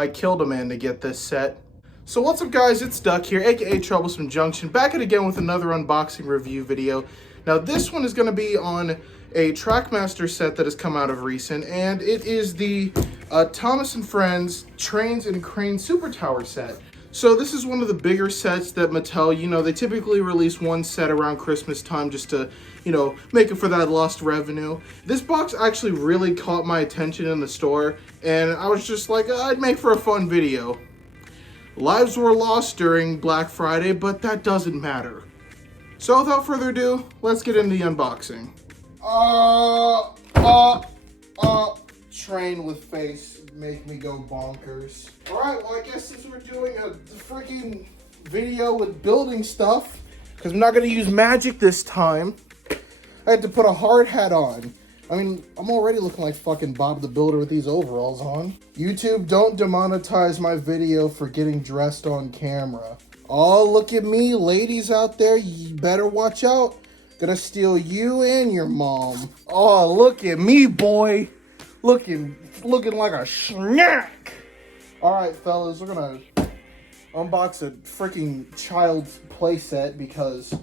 I killed a man to get this set. So what's up guys, it's Duck here, aka Troublesome Junction, back at again with another unboxing review video. Now this one is going to be on a Trackmaster set that has come out of recent, and it is the Thomas & Friends Trains and Cranes Super Tower set. So this is one of the bigger sets that Mattel, they typically release one set around Christmas time just to, make it for that lost revenue. This box actually really caught my attention in the store, and I was just like, I'd make for a fun video. Lives were lost during Black Friday, but that doesn't matter. So without further ado, let's get into the unboxing. Train with face make me go bonkers. Alright, well I guess since we're doing a freaking video with building stuff, because I'm not going to use magic this time, I had to put a hard hat on. I mean, I'm already looking like fucking Bob the Builder with these overalls on. YouTube, don't demonetize my video for getting dressed on camera. Oh, look at me, ladies out there, you better watch out. Gonna steal you and your mom. Oh, look at me, boy. Looking like a snack. All right, fellas, we're gonna unbox a freaking child's playset because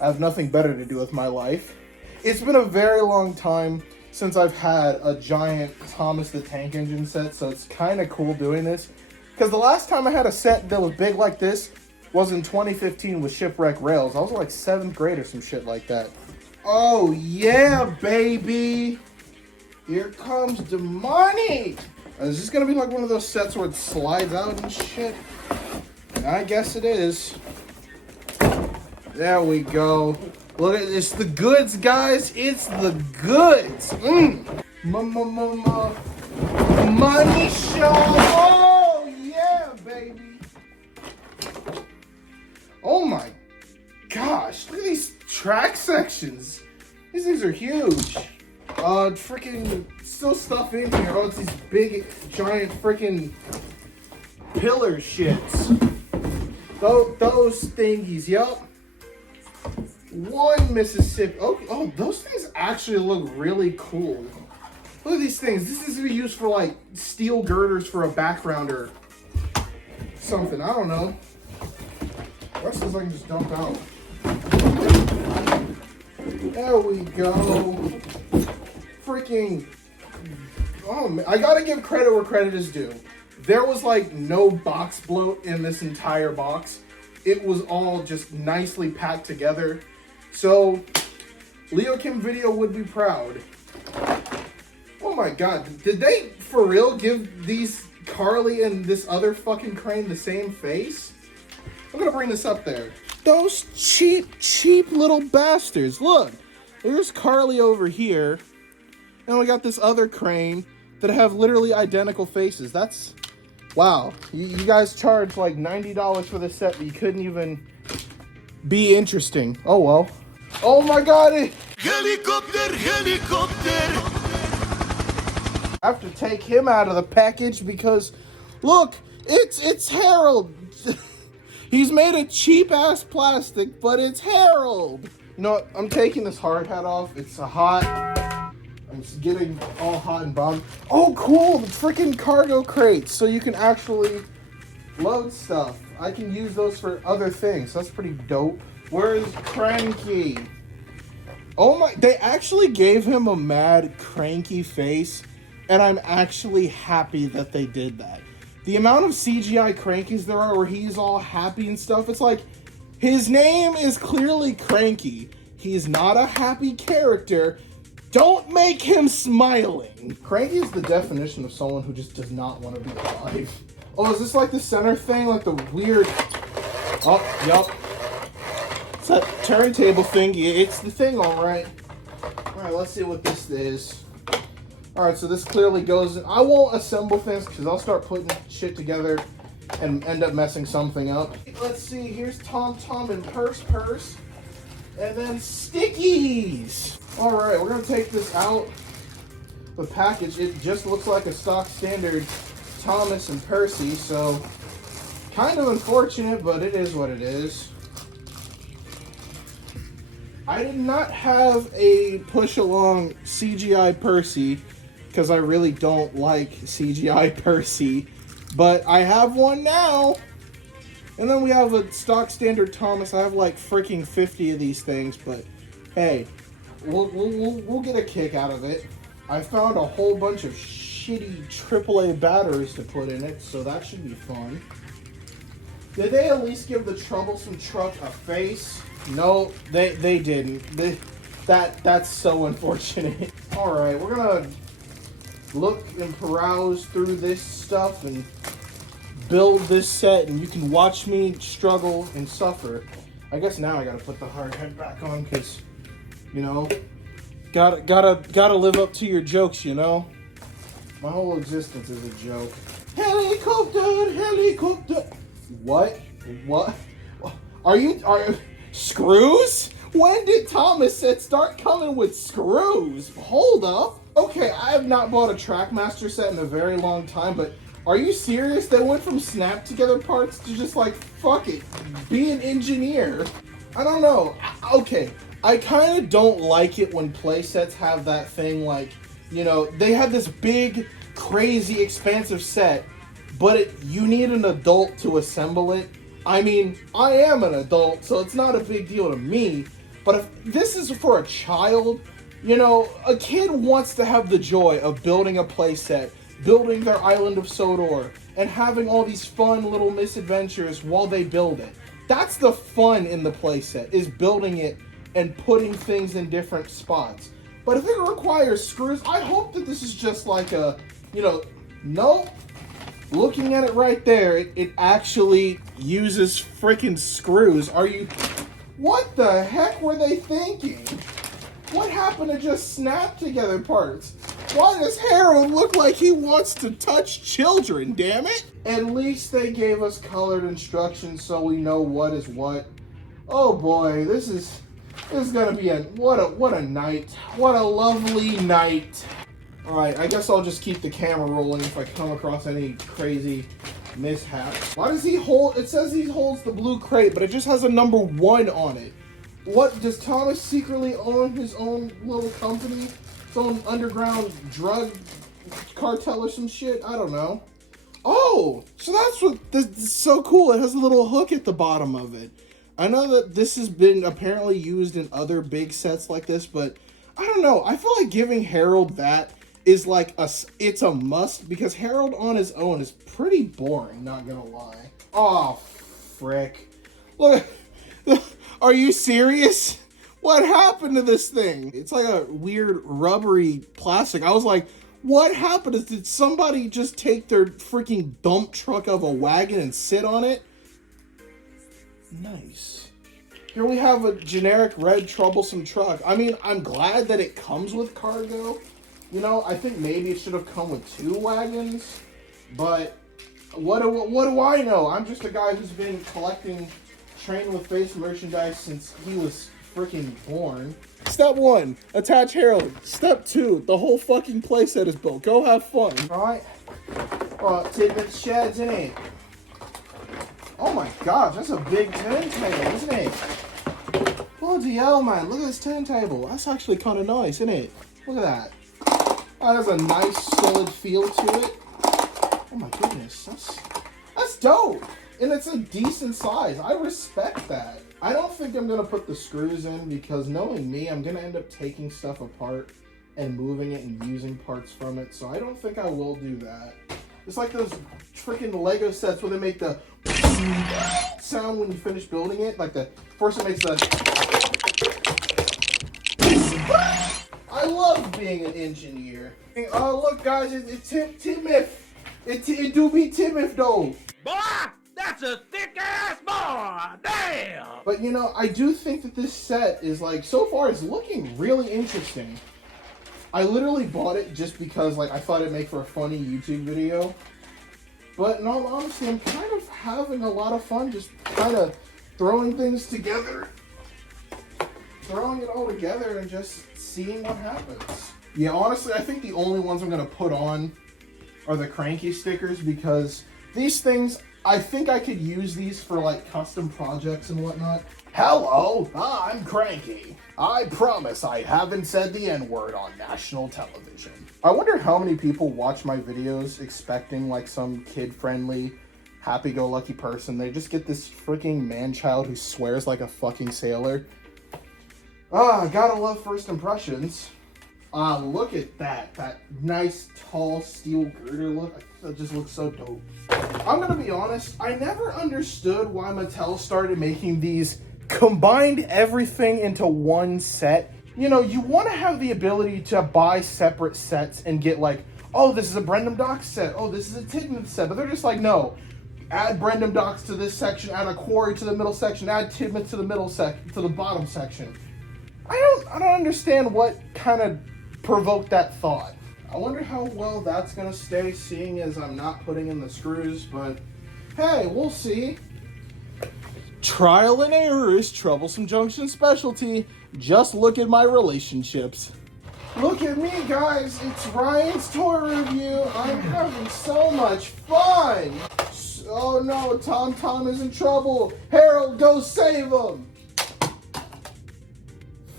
I have nothing better to do with my life. It's been a very long time since I've had a giant Thomas the Tank Engine set, so it's kind of cool doing this. Because the last time I had a set that was big like this was in 2015 with Shipwreck Rails. I was like 7th grade or some shit like that. Oh yeah, baby! Here comes the money! Is this gonna be like one of those sets where it slides out and shit? I guess it is. There we go. Look at this, the goods, guys. It's the goods. Money show. Oh yeah, baby. Oh my gosh, look at these track sections. These things are huge. Freaking still stuff in here. Oh, it's these big, giant freaking pillar shits. Those thingies, yup. One Mississippi. Oh, those things actually look really cool. Look at these things. This is to be used for like steel girders for a background or something. I don't know. The rest is I can just dump out. There we go. Freaking. Oh man, I gotta give credit where credit is due. There was like no box bloat in this entire box. It was all just nicely packed together. So, Leo Kim Video would be proud. Oh my god, did they for real give these Carly and this other fucking crane the same face? I'm gonna bring this up there. Those cheap little bastards. Look, there's Carly over here, and we got this other crane that have literally identical faces. That's, wow. You guys charge like $90 for this set, but you couldn't even be interesting. Oh well. Oh my god! Helicopter! I have to take him out of the package because, look, it's Harold. He's made of cheap ass plastic, but it's Harold. You know what? I'm taking this hard hat off. It's hot. I'm just getting all hot and bothered. Oh, cool! The freaking cargo crates, so you can actually load stuff. I can use those for other things. That's pretty dope. Where's Cranky? Oh my, they actually gave him a mad cranky face, and I'm actually happy that they did that. The amount of CGI Crankies there are where he's all happy and stuff, it's like, his name is clearly Cranky. He's not a happy character. Don't make him smiling. Cranky is the definition of someone who just does not want to be alive. Oh, is this like the center thing? Like the weird... Oh, yup. It's that turntable thing. It's the thing, alright. Alright, let's see what this is. Alright, so this clearly goes in. I won't assemble things because I'll start putting shit together and end up messing something up. Let's see, here's Tom and Purse. And then stickies! Alright, we're going to take this out. The package, it just looks like a stock standard Thomas and Percy, so kind of unfortunate, but it is what it is. I did not have a push-along CGI Percy, because I really don't like CGI Percy. But I have one now. And then we have a stock standard Thomas. I have like freaking 50 of these things, but hey, we'll get a kick out of it. I found a whole bunch of shitty AAA batteries to put in it, so that should be fun. Did they at least give the troublesome truck a face? No, they didn't. That's so unfortunate. All right, we're gonna look and peruse through this stuff and build this set, and you can watch me struggle and suffer. I guess now I gotta put the hard head back on because, you know, gotta live up to your jokes, you know? My whole existence is a joke. Helicopter, helicopter. What? Are you screws? When did Thomas said start coming with screws? Hold up. Okay, I have not bought a Trackmaster set in a very long time, but are you serious? They went from snap together parts to just like, fuck it, be an engineer. I don't know. Okay, I kind of don't like it when play sets have that thing like, you know, they have this big, crazy, expansive set, but you need an adult to assemble it. I mean, I am an adult, so it's not a big deal to me, but if this is for a child, you know, a kid wants to have the joy of building a play set, building their island of Sodor, and having all these fun little misadventures while they build it. That's the fun in the playset, is building it and putting things in different spots. But if it requires screws, I hope that this is just like a, you know, nope. Looking at it right there, it actually uses freaking screws. What the heck were they thinking? What happened to just snap together parts? Why does Harold look like he wants to touch children, damn it? At least they gave us colored instructions so we know what is what. Oh boy, this is gonna be what a night. What a lovely night. Alright, I guess I'll just keep the camera rolling if I come across any crazy mishaps. Why does he hold, it says he holds the blue crate, but it just has a number 1 on it. What, does Thomas secretly own his own little company? His own underground drug cartel or some shit? I don't know. Oh, so that's what, this is so cool. It has a little hook at the bottom of it. I know that this has been apparently used in other big sets like this, but I don't know. I feel like giving Harold that is like it's a must, because Harold on his own is pretty boring, not gonna lie. Oh, frick. Look, are you serious? What happened to this thing? It's like a weird rubbery plastic. I was like, what happened? Did somebody just take their freaking dump truck of a wagon and sit on it? Nice. Here we have a generic red troublesome truck. I mean, I'm glad that it comes with cargo. You know, I think maybe it should have come with 2 wagons, but what do I know? I'm just a guy who's been collecting Train with Face merchandise since he was freaking born. Step 1, attach Harold. Step 2, the whole fucking playset is built. Go have fun. Alright. Tidbit sheds in it. Oh my gosh, that's a big turntable, isn't it? Bloody hell, man. Look at this turntable. That's actually kind of nice, isn't it? Look at that. Oh, there's a nice solid feel to it. Oh my goodness, that's dope. And it's a decent size. I respect that. I don't think I'm gonna put the screws in because knowing me, I'm gonna end up taking stuff apart and moving it and using parts from it. So I don't think I will do that. It's like those freaking Lego sets where they make the sound when you finish building it. Like the first it makes the. I love being an engineer. Oh look, guys, it's Timif. It do be Timif though. Boy, that's a thick ass boy. Damn. But you know, I do think that this set is like so far it's looking really interesting. I literally bought it just because like I thought it'd make for a funny YouTube video. But in all honesty, I'm kind of having a lot of fun just kind of throwing things together. Throwing it all together and just seeing what happens. Yeah, honestly, I think the only ones I'm going to put on are the cranky stickers because these things, I think I could use these for like custom projects and whatnot. Hello, I'm Cranky. I promise I haven't said the N-word on national television. I wonder how many people watch my videos expecting like some kid-friendly, happy-go-lucky person. They just get this freaking man-child who swears like a fucking sailor. Gotta love first impressions. Look at that. That nice, tall steel girder look. That just looks so dope. I'm gonna be honest, I never understood why Mattel started making these, combined everything into one set. You know, you want to have the ability to buy separate sets and get like, oh, this is a Brendam Docks set. Oh, this is a Tidman set. But they're just like, no. Add Brendam Docks to this section, add a Quarry to the middle section, add Tidman to the to the bottom section. I don't understand what kind of provoked that thought. I wonder how well that's gonna stay, seeing as I'm not putting in the screws, but hey, we'll see. Trial and error is troublesome junction specialty. Just look at my relationships. Look at me, guys. It's Ryan's toy review. I'm having so much fun. Oh no, Tom is in trouble. Harold, go save him.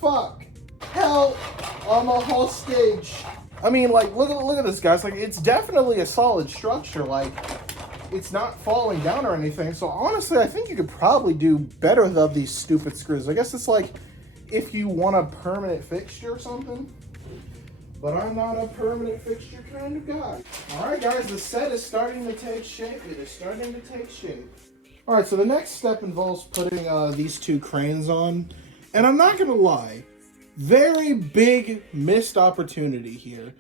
Fuck. Help. I'm a hostage. I mean, like, look at this, guys. Like, it's definitely a solid structure. Like, it's not falling down or anything. So, honestly, I think you could probably do better without these stupid screws. I guess it's like if you want a permanent fixture or something. But I'm not a permanent fixture kind of guy. All right, guys, the set is starting to take shape. It is starting to take shape. All right, so the next step involves putting these two cranes on. And I'm not going to lie. Very big missed opportunity here.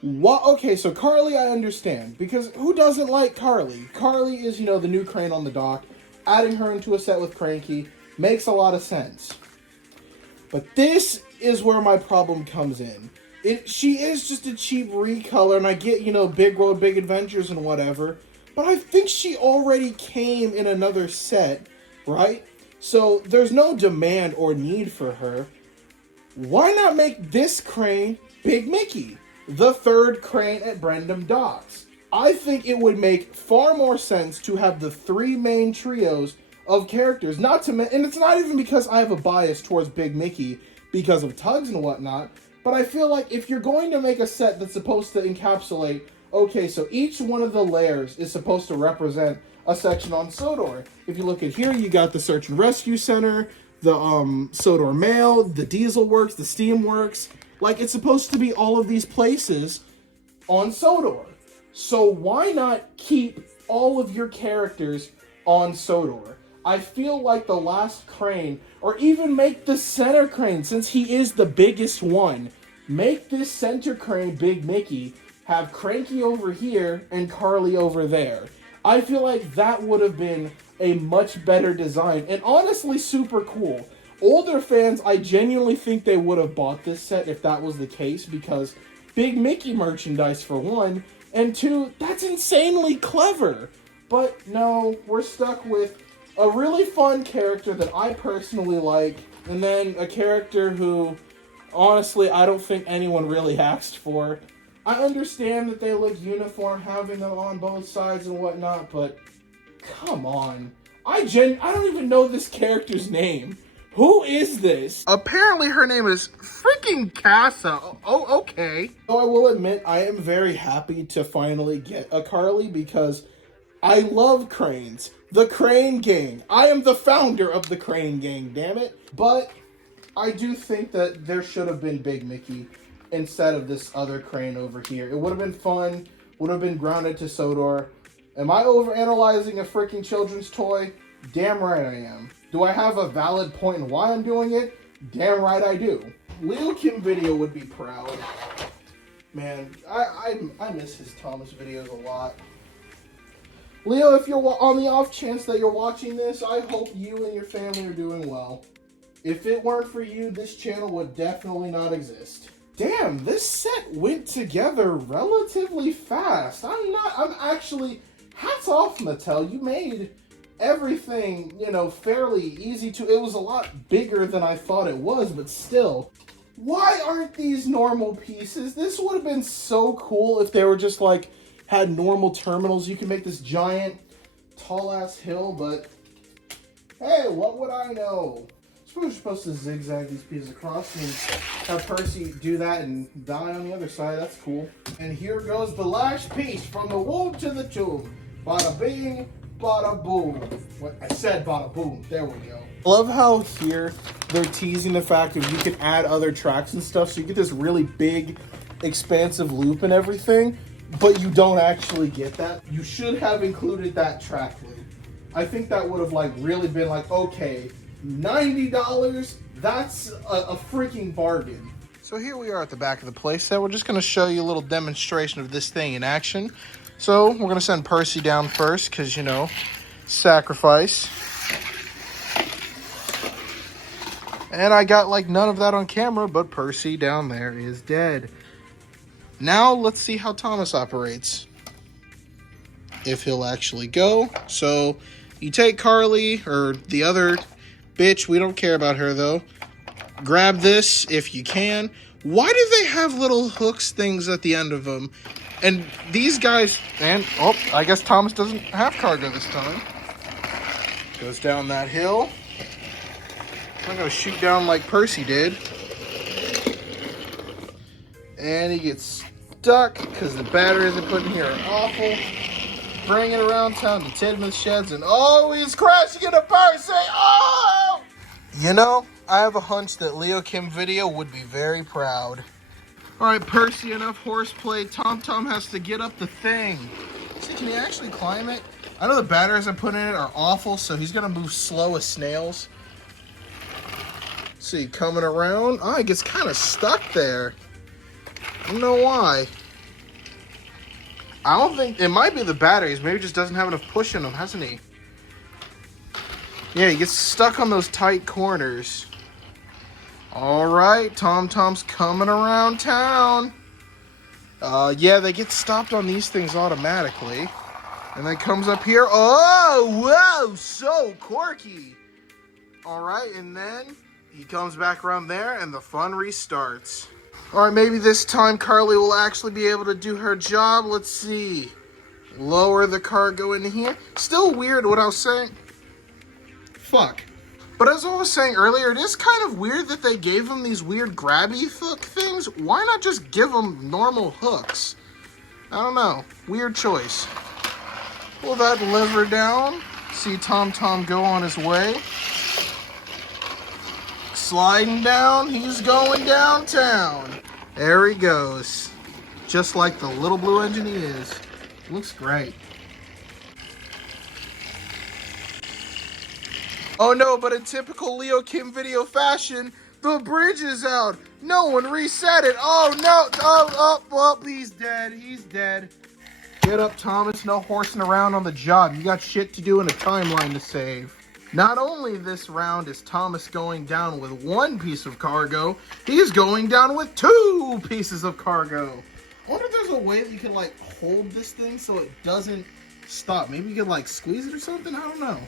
What? Okay, so Carly, I understand, because who doesn't like Carly? Carly is, you know, the new crane on the dock. Adding her into a set with Cranky makes a lot of sense. But this is where my problem comes in. She is just a cheap recolor, and I get, you know, Big Road, Big Adventures and whatever, but I think she already came in another set, right? So there's no demand or need for her. Why not make this crane Big Mickey, the third crane at Brendam Docks? I think it would make far more sense to have the three main trios of characters, and it's not even because I have a bias towards Big Mickey because of tugs and whatnot, but I feel like if you're going to make a set that's supposed to encapsulate, okay, so each one of the layers is supposed to represent a section on Sodor. If you look at here, you got the Search and Rescue Center, the Sodor Mail, the Diesel Works, the Steam Works. Like, it's supposed to be all of these places on Sodor. So why not keep all of your characters on Sodor? I feel like the last crane, or even make the center crane, since he is the biggest one, make this center crane Big Mickey, have Cranky over here and Carly over there. I feel like that would have been a much better design, and honestly super cool. Older fans, I genuinely think they would have bought this set if that was the case, because Big Mickey merchandise for one, and two, that's insanely clever. But no, we're stuck with a really fun character that I personally like, and then a character who, honestly, I don't think anyone really asked for. I understand that they look uniform, having them on both sides and whatnot, but come on. I don't even know this character's name. Who is this? Apparently her name is freaking Casa. Oh, okay. So I will admit, I am very happy to finally get a Carly because I love cranes. The Crane Gang. I am the founder of the Crane Gang, damn it. But I do think that there should have been Big Mickey instead of this other crane over here. It would have been fun, would have been grounded to Sodor. Am I overanalyzing a freaking children's toy? Damn right I am. Do I have a valid point in why I'm doing it? Damn right I do. Leo Kim Video would be proud. Man, I miss his Thomas videos a lot. Leo, if you're on the off chance that you're watching this, I hope you and your family are doing well. If it weren't for you, this channel would definitely not exist. Damn, this set went together relatively fast. I'm actually, hats off, Mattel. You made everything, you know, fairly easy to, it was a lot bigger than I thought it was, but still. Why aren't these normal pieces? This would have been so cool if they were just like, had normal terminals. You can make this giant tall-ass hill, but hey, what would I know? I suppose you're supposed to zigzag these pieces across and have Percy do that and die on the other side. That's cool. And here goes the last piece from the womb to the tomb. Bada bing, bada boom. What I said, bada boom. There we go. I love how here they're teasing the fact that you can add other tracks and stuff, so you get this really big, expansive loop and everything, but you don't actually get that. You should have included that track loop. I think that would have like really been like, okay, $90, that's a freaking bargain. So here we are at the back of the playset. We're just going to show you a little demonstration of this thing in action. So we're going to send Percy down first because, you know, sacrifice. And I got like none of that on camera, but Percy down there is dead. Now let's see how Thomas operates. If he'll actually go. So you take Carly, or the other bitch, we don't care about her though. Grab this if you can. Why do they have little hooks things at the end of them? And these guys, and oh, I guess Thomas doesn't have cargo this time. Goes down that hill. I'm gonna shoot down like Percy did. And he gets stuck because the batteries they put in here are awful. Bring it around town to Tidmouth Sheds, and oh, he's crashing into Percy! Oh! You know, I have a hunch that Leo Kim Video would be very proud. Alright, Percy, enough horseplay. Tom has to get up the thing. See, can he actually climb it? I know the batteries I put in it are awful, so he's gonna move slow as snails. See, coming around. Oh, he gets kind of stuck there. I don't know why. I don't think, it might be the batteries. Maybe he just doesn't have enough push in them, hasn't he? Yeah, he gets stuck on those tight corners. All right, Tom's coming around town. Yeah, they get stopped on these things automatically. And then comes up here. Oh, whoa, so quirky. All right, and then he comes back around there and the fun restarts. All right, maybe this time Carly will actually be able to do her job. Let's see. Lower the cargo in here. Still weird what I was saying. Fuck. But as I was saying earlier, it is kind of weird that they gave them these weird grabby hook things. Why not just give them normal hooks? I don't know. Weird choice. Pull that lever down. See Tom go on his way. Sliding down, he's going downtown. There he goes. Just like the little blue engine he is. Looks great. Oh no, but in typical Leo Kim Video fashion, the bridge is out. No one reset it. Oh no, well, he's dead. He's dead. Get up, Thomas. No horsing around on the job. You got shit to do and a timeline to save. Not only this round is Thomas going down with one piece of cargo, he's going down with 2 pieces of cargo. I wonder if there's a way that you can like hold this thing so it doesn't stop. Maybe you can like squeeze it or something, I don't know.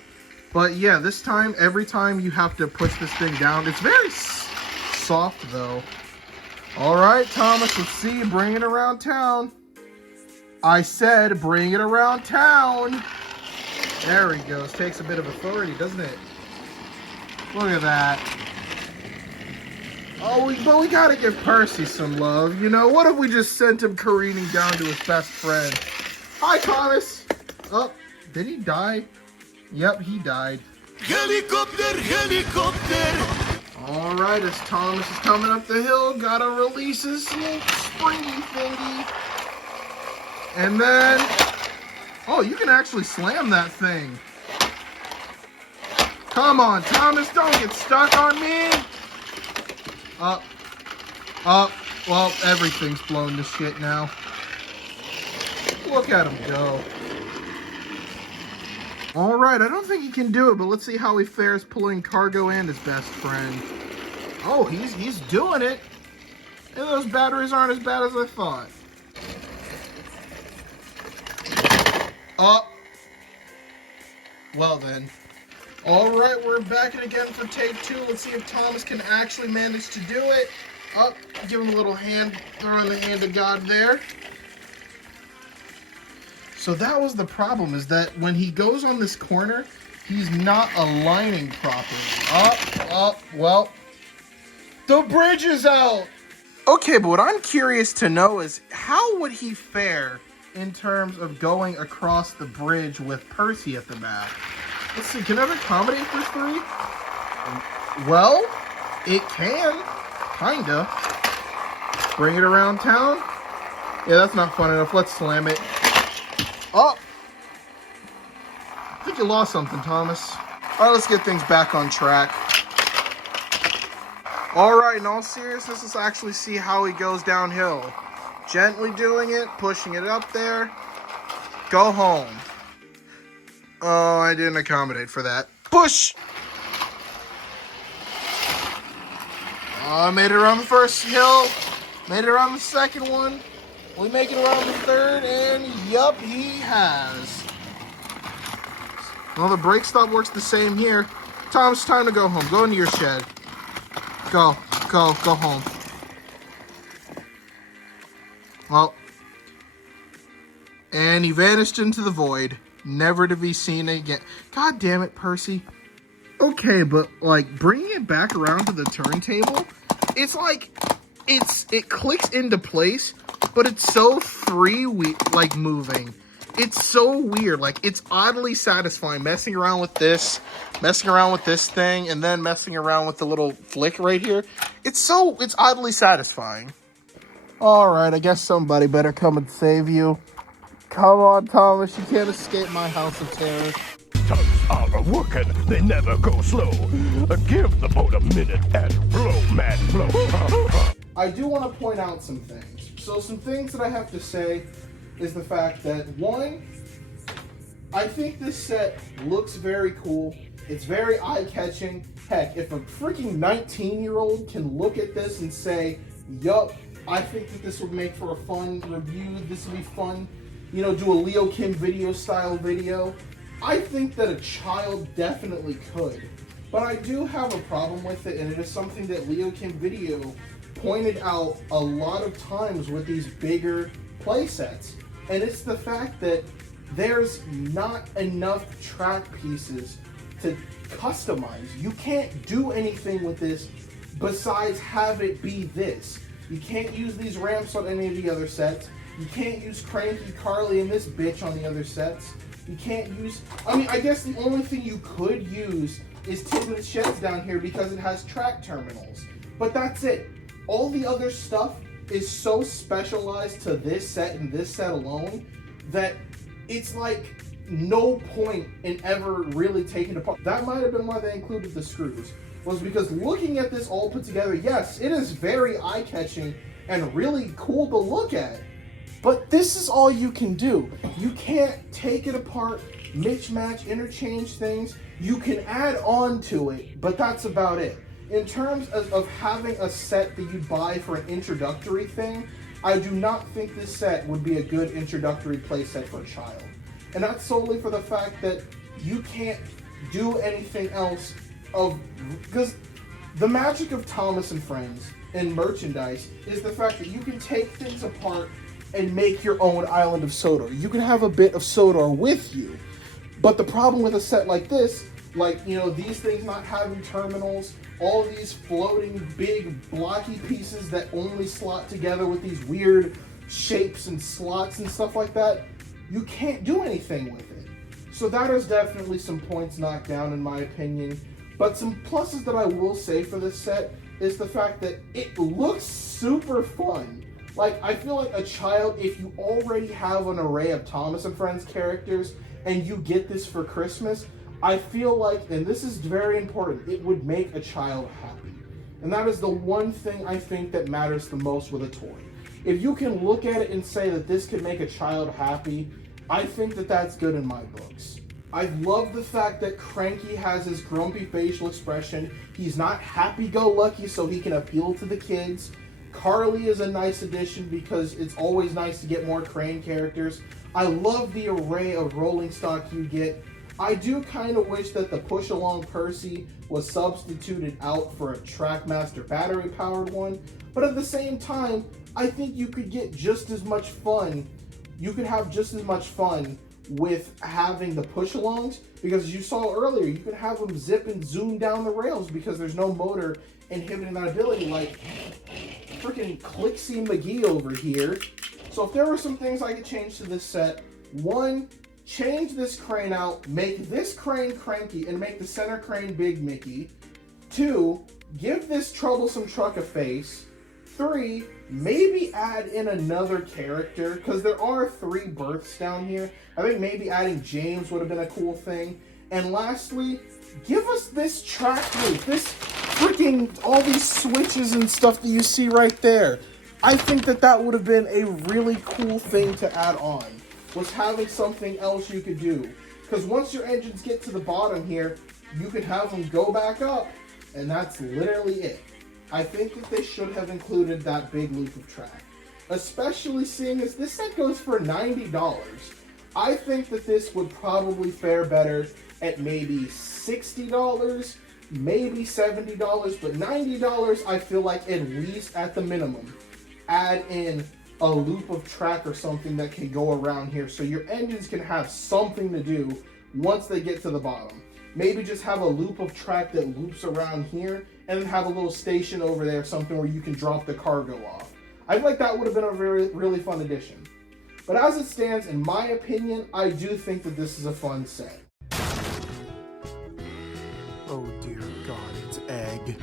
But yeah, this time, every time you have to push this thing down, it's very soft though. All right, Thomas, let's see, bring it around town. I said bring it around town. There he goes. Takes a bit of authority, doesn't it? Look at that. Oh, but we gotta give Percy some love. You know, what if we just sent him careening down to his best friend? Hi, Thomas. Oh, did he die? Yep, he died. Helicopter, helicopter. All right, as Thomas is coming up the hill, gotta release his little springy thingy. And then... oh, you can actually slam that thing. Come on, Thomas, don't get stuck on me. Up. Well, everything's blown to shit now. Look at him go. All right, I don't think he can do it, but let's see how he fares pulling cargo and his best friend. Oh, he's doing it. And those batteries aren't as bad as I thought. Well then. Alright, we're back in again for take 2. Let's see if Thomas can actually manage to do it. Give him a little hand, throwing the hand of God there. So that was the problem, is that when he goes on this corner, he's not aligning properly. Well, the bridge is out. Okay, but what I'm curious to know is how would he fare in terms of going across the bridge with Percy at the back? Let's see, can it accommodate for 3? Well, it can, kinda. Bring it around town? Yeah, that's not fun enough. Let's slam it. Oh! I think you lost something, Thomas. All right, let's get things back on track. All right, in all seriousness, let's actually see how he goes downhill. Gently doing it, pushing it up there. Go home. Oh, I didn't accommodate for that. Push! Oh, I made it around the first hill. Made it around the second one. We make it around the third, and yup, he has. Well, the brake stop works the same here. Tom, it's time to go home. Go into your shed. Go home. Well, and he vanished into the void, never to be seen again. God damn it, Percy. Okay, but like bringing it back around to the turntable, it's like it clicks into place, but it's so free, like moving. It's so weird. Like, it's oddly satisfying messing around with this thing, and then messing around with the little flick right here. It's oddly satisfying. All right, I guess somebody better come and save you. Come on, Thomas, you can't escape my house of terror. Tugs are working, they never go slow. Give the boat a minute and blow, man, blow. I do want to point out some things. So some things that I have to say is the fact that, one, I think this set looks very cool. It's very eye-catching. Heck, if a freaking 19-year-old can look at this and say, yup, I think that this would make for a fun review, this would be fun, you know, do a Leo Kim video style video, I think that a child definitely could. But I do have a problem with it, and it is something that Leo Kim Video pointed out a lot of times with these bigger play sets. And it's the fact that there's not enough track pieces to customize. You can't do anything with this besides have it be this. You can't use these ramps on any of the other sets. You can't use Cranky, Carly, and this bitch on the other sets. You can't use, I mean, I guess the only thing you could use is Tidman's Sheds down here because it has track terminals. But that's it. All the other stuff is so specialized to this set and this set alone that it's like no point in ever really taking it apart. That might have been why they included the screws, was because looking at this all put together, yes, it is very eye-catching and really cool to look at. But this is all you can do. You can't take it apart, mix, match, interchange things. You can add on to it, but that's about it. In terms of having a set that you buy for an introductory thing, I do not think this set would be a good introductory play set for a child. And that's solely for the fact that you can't do anything else because the magic of Thomas and Friends and merchandise is the fact that you can take things apart and make your own island of Sodor. You can have a bit of Sodor with you. But the problem with a set like this, like, you know, these things not having terminals, all these floating big blocky pieces that only slot together with these weird shapes and slots and stuff like that, you can't do anything with it. So that is definitely some points knocked down in my opinion. But some pluses that I will say for this set is the fact that it looks super fun. Like, I feel like a child, if you already have an array of Thomas and Friends characters and you get this for Christmas, I feel like, and this is very important, it would make a child happy. And that is the one thing I think that matters the most with a toy. If you can look at it and say that this could make a child happy, I think that that's good in my books. I love the fact that Cranky has his grumpy facial expression. He's not happy-go-lucky, so he can appeal to the kids. Carly is a nice addition because it's always nice to get more Crane characters. I love the array of rolling stock you get. I do kind of wish that the push-along Percy was substituted out for a Trackmaster battery-powered one, but at the same time, I think you could get just as much fun you could have just as much fun with having the push-alongs, because as you saw earlier, you can have them zip and zoom down the rails because there's no motor inhibiting that ability, like freaking Clixie McGee over here. So if there were some things I could change to this set, one, change this crane out, make this crane cranky, and make the center crane Big Mickey. Two, give this troublesome truck a face. Three, maybe add in another character, because there are 3 berths down here. I think maybe adding James would have been a cool thing. And lastly, give us this track loop, this freaking, all these switches and stuff that you see right there. I think that that would have been a really cool thing to add on, was having something else you could do. Because once your engines get to the bottom here, you could have them go back up, and that's literally it. I think that they should have included that big loop of track. Especially seeing as this set goes for $90. I think that this would probably fare better at maybe $60, maybe $70, but $90 I feel like at least at the minimum. Add in a loop of track or something that can go around here so your engines can have something to do once they get to the bottom. Maybe just have a loop of track that loops around here and then have a little station over there, something where you can drop the cargo off. I feel like that would have been a really fun addition. But as it stands, in my opinion, I do think that this is a fun set. Oh dear God, it's Egg.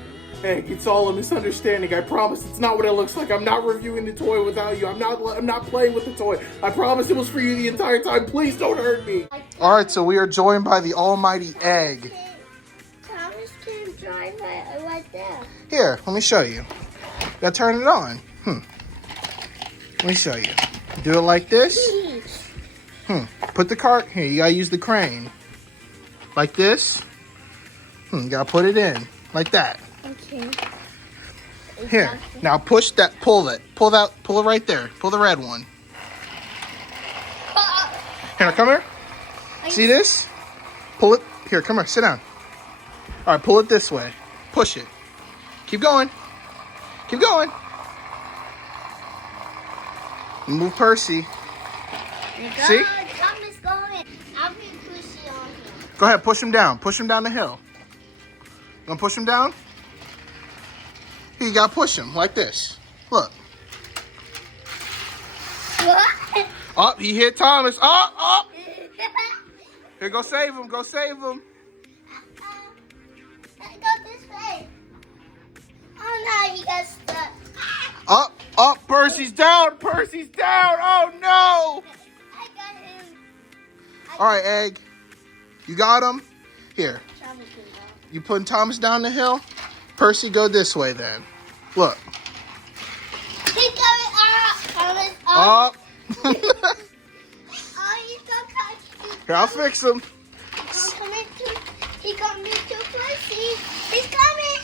Egg, it's all a misunderstanding. I promise it's not what it looks like. I'm not reviewing the toy without you. I'm not playing with the toy. I promise it was for you the entire time. Please don't hurt me. All right, so we are joined by the almighty Egg. Thomas can drive it right there. Here, let me show you. Gotta turn it on. Let me show you. Do it like this. Put the cart here. You gotta use the crane. Like this. You gotta put it in. Like that. Okay. Here. Now push that. Pull it. Pull that. Pull it right there. Pull the red one. Here, come here. See this? Pull it. Here, come here. Sit down. All right, pull it this way. Push it. Keep going. Keep going. Move Percy. See? Thomas going. I'll be pushing on him. Go ahead, push him down. Push him down the hill. You gonna push him down? Here, you gotta push him like this. Look. What? Oh, he hit Thomas. Oh. Here, go save him. Go save him. I go this way. Oh no, he got stuck. Up, Percy's down. Percy's down. Oh no. I got him. All right, Egg. You got him? Here. Thomas can go. You putting Thomas down the hill? Percy, go this way then. Look. He's coming up. Thomas up. Up. Oh, he's gonna touch me. Here, I'll fix him. He got me too close. He's coming.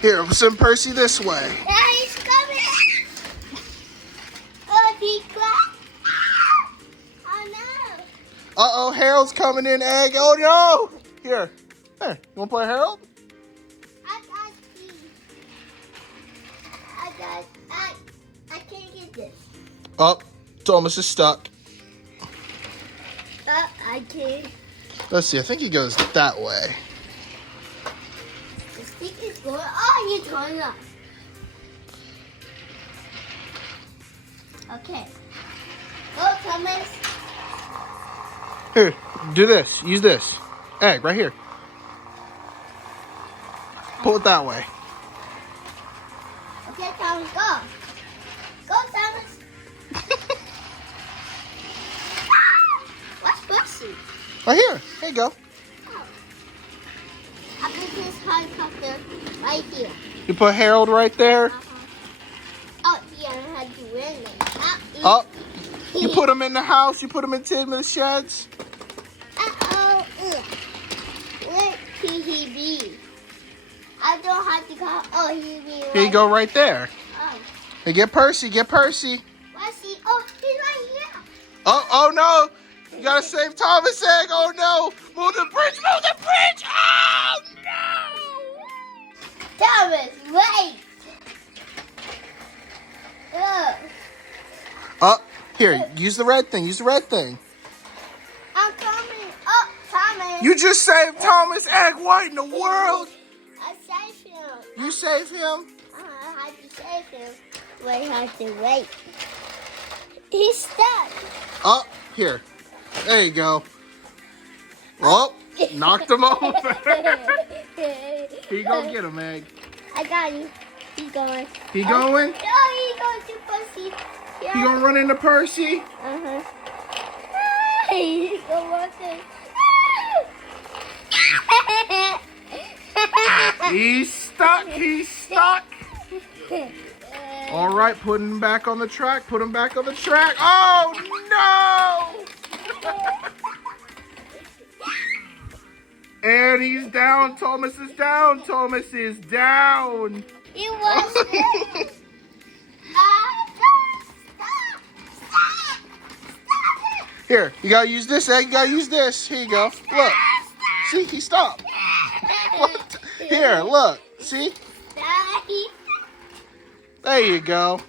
Here, send Percy this way. Yeah, he's coming. Oh, he got. Oh no. Uh-oh, Harold's coming in, Egg. Oh no. Here. There. You want to play Harold? I can't get this. Up. Thomas is stuck. I can't. Let's see. I think he goes that way. The stick is going. Oh, you turn up. Okay. Go, Thomas. Here. Do this. Use this. Egg, right here. Pull it that way. Okay, Thomas, go. Go, Thomas. What's Percy? Right here. Here you go. Oh. I put this helicopter right here. You put Harold right there. Oh, yeah, I had to win it. Up. You put him in the house. You put him in Tim in the sheds. Uh-oh. Where could he be? I don't have to go. Oh, he be right. Here you go right there. Oh. Hey, get Percy. Get Percy. Where's he? Oh, he's right here. Oh no. You gotta save Thomas, Egg. Oh no. Move the bridge. Move the bridge. Oh no. Thomas, wait. Ugh. Up. Here, use the red thing. Use the red thing. I'm coming. Oh, Thomas. You just saved Thomas Egg. What in the world? I saved him. You saved him? I had to save him. But I had to wait. He's stuck. Oh, here. There you go. Oh, knocked him over. Here you go, get him, Egg. I got you. He's going. He going? Oh, he going to Pussy. Yeah. He gonna run into Percy? Uh-huh. He's going to He's stuck. He's stuck. All right, put him back on the track. Put him back on the track. Oh, no! And he's down. Thomas is down. Thomas is down. It was it. Here, you gotta use this, Egg. You gotta use this. Here you go. Look. See, he stopped. What? Here, look. See? There you go.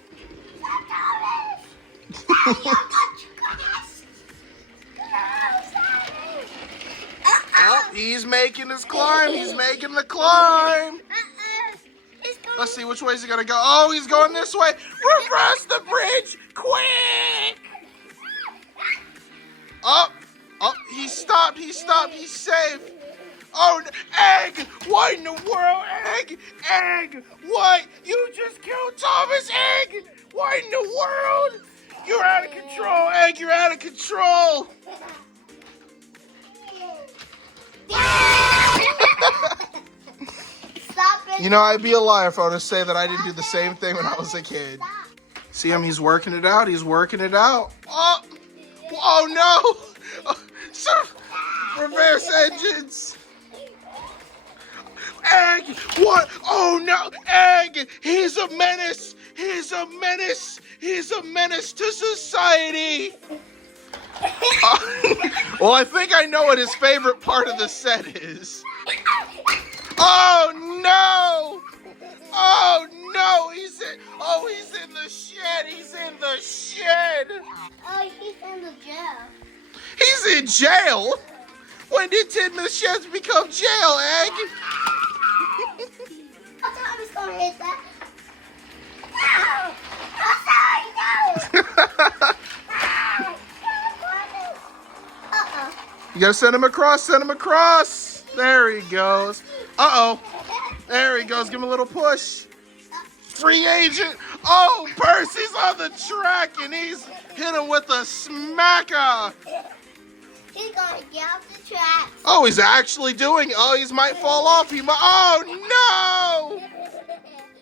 Oh, he's making his climb. He's making the climb. Let's see, which way is he gonna go? Oh, he's going this way. Reverse the bridge, quick! Oh, he stopped. He stopped. He's safe. Oh, Egg! What in the world, Egg? Egg! What? You just killed Thomas, Egg! What in the world? You're out of control, Egg. You're out of control. You know, I'd be a liar if I were to say that I didn't do the same thing when I was a kid. See him? He's working it out. He's working it out. Oh no! Reverse engines. Egg! What? Oh no! Egg! He's a menace! He's a menace! He's a menace to society! Well, I think I know what his favorite part of the set is. Oh no! Oh no! He's in the shed! He's in the shed! Oh, he's in the jail. He's in jail? When did Tin the Sheds become jail, Egg? Oh, Tommy's gonna hit that. No! Oh, sorry, no! Uh-oh. You gotta send him across, send him across. There he goes. Uh-oh. There he goes. Give him a little push. Free agent. Oh, Percy's on the track and he's hit him with a smacker. He's gonna get off the track. Oh, he's actually doing it. Oh, he might fall off. Oh, no.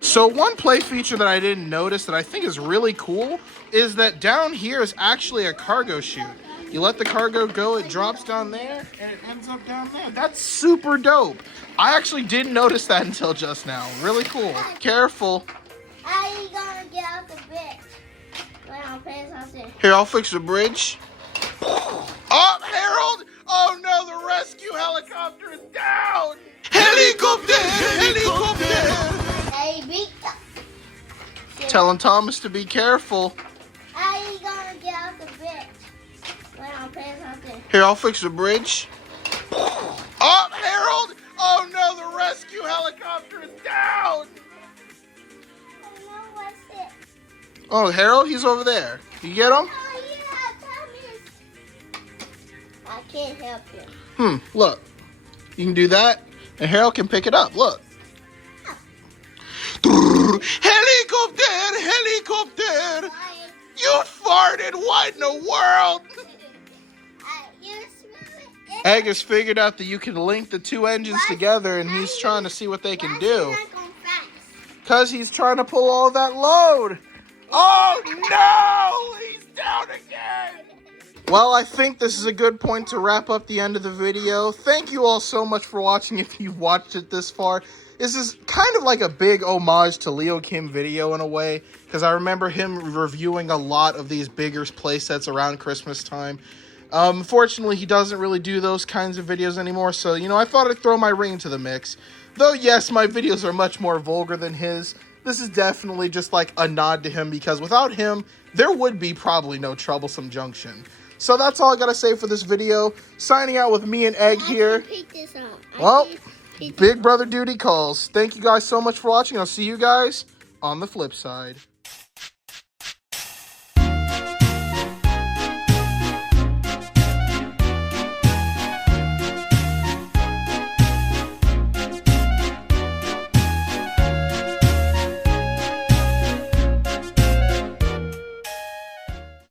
So one play feature that I didn't notice that I think is really cool is that down here is actually a cargo chute. You let the cargo go, it drops down there, and it ends up down there. That's super dope. I actually didn't notice that until just now. Really cool. Careful. How are you gonna get off the bridge? Wait, I'll play something. Here, I'll fix the bridge. Oh, Harold! Oh no, the rescue helicopter is down! Helicopter! Helicopter! Hey, beat. Telling Thomas to be careful. How are you gonna get off the bridge? Wait, I'll play something. Here, I'll fix the bridge. Oh, Harold! Oh no, the rescue helicopter is down! I don't know what's it. Oh, Harold, he's over there. You get him? Oh, yeah, Thomas. I can't help you. Look. You can do that, and Harold can pick it up. Look. Helicopter! Helicopter! You farted! What in the world? You smell it? Egg has figured out that you can link the two engines together, and he's trying to see what they can do. Because he's trying to pull all that load. Oh, no! He's down again! Well, I think this is a good point to wrap up the end of the video. Thank you all so much for watching if you've watched it this far. This is kind of like a big homage to Leo Kim video in a way, because I remember him reviewing a lot of these bigger play sets around Christmas time. Fortunately, he doesn't really do those kinds of videos anymore, so, you know, I thought I'd throw my ring into the mix. Though, yes, my videos are much more vulgar than his. This is definitely just like a nod to him, because without him, there would be probably no troublesome junction. So that's all I gotta say for this video. Signing out with me and Egg here. Pick this up. Well, Big Brother duty calls. Thank you guys so much for watching. I'll see you guys on the flip side.